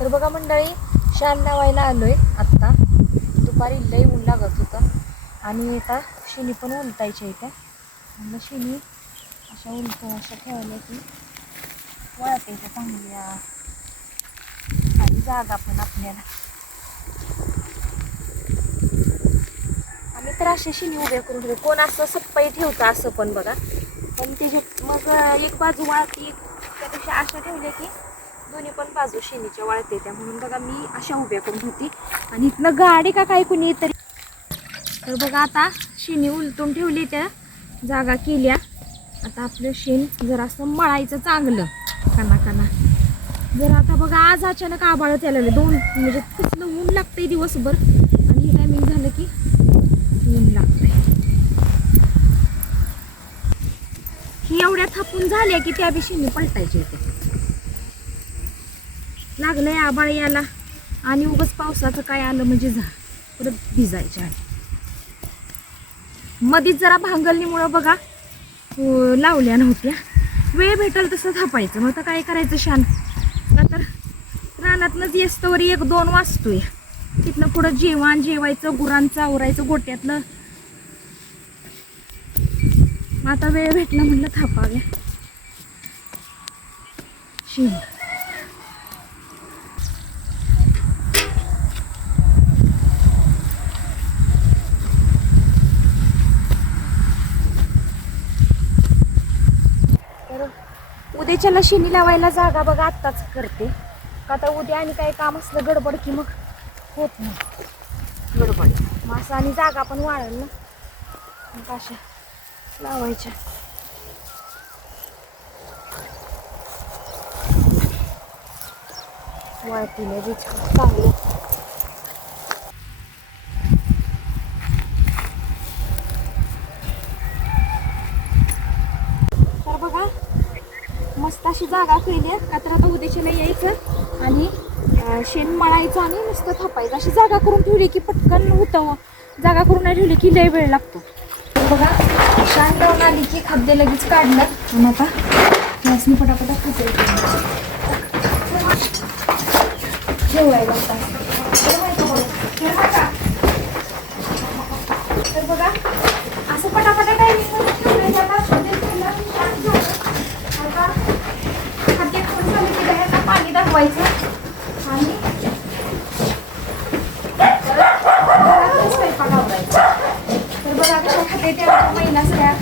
तर बघा मंडळी, शान लावायला आलोय आत्ता. दुपारी लई ऊन लागत होतं आणि आता शिनी पण उलटायच्या इथे. म्हणलं शिनी अशा अशा ठेवल्या की वळते त्या चांगल्या आणि जागा पण आपल्याला. आम्ही तर असे शिनी उभे करून ठेवले. कोण असं सप्पाई ठेवतं असं पण बघा, पण त्याच्यात मग एक बाजू वाळती, त्यापेक्षा अशा ठेवल्या की दोन्ही पण बाजू शिनीच्या वाळते त्या. म्हणून बघा मी अशा उभ्या करून होती. आणि इथनं गाडी का काय कुणी तरी. तर बघा आता शिनी उलटून ठेवली, त्या जागा केल्या. आता आपलं शेण जर असं मळायचं चांगलं काना काना. जर आता बघा आज अचानक आभाळच यायला लागले, दोन म्हणजे कसलं ऊन लागतंय दिवसभर आणि हे टायमिंग झालं की ऊन लागतंय. ही एवढ्या थापून झाल्या की त्या बी शिनी पलटायच्या इथे. लागलंय आभाळ याला आणि उगाच पावसाचं काय आलं म्हणजे परत भिजायच्या. मधीच जरा भांगलनीमुळं बघा लावल्या नव्हत्या. वेळ भेटल तसं थापायचं. मग आता काय करायचं शान, का तर रानातनंच येस्तवर 1-2 वाजतोय. तिथनं पुढं जेवायचं, गुरांचं आवरायचं गोट्यातलं. मग आता वेळ भेटला म्हणलं थापाव्या शिव. उद्याच्याला शिनी लावायला जागा बघा आत्ताच करते, का आता उद्या आणि काही काम असलं गडबड की मग होत नाही गडबड. मग असं आणि जागा पण वाढेल ना, मग अशा लावायच्या. वाळतीने बीज चांगलं. तर बघा मस्त अशी जागा केली आहे. का तर आता उद्याच्याला यायचं आणि शेण मळायचं आणि नुसतं थापायचं. अशी जागा करून ठेवली की पटकन होतं. जागा करून नाही ठेवली की लय वेळ लागतो. बघा शान लावून आली की खाद्य लगेच काढलं आणि आता गॅसनी पटापटा खाद्य ठेवायला. तर बघा असं पटापटा टायमिंग ठेवायचं. आता खाद्य खाऊन झालं की बाहेर पाणी दाखवायचं आणि स्वयंपाक आवरायचा. तर बघा कशा खाते त्या महिला सगळ्या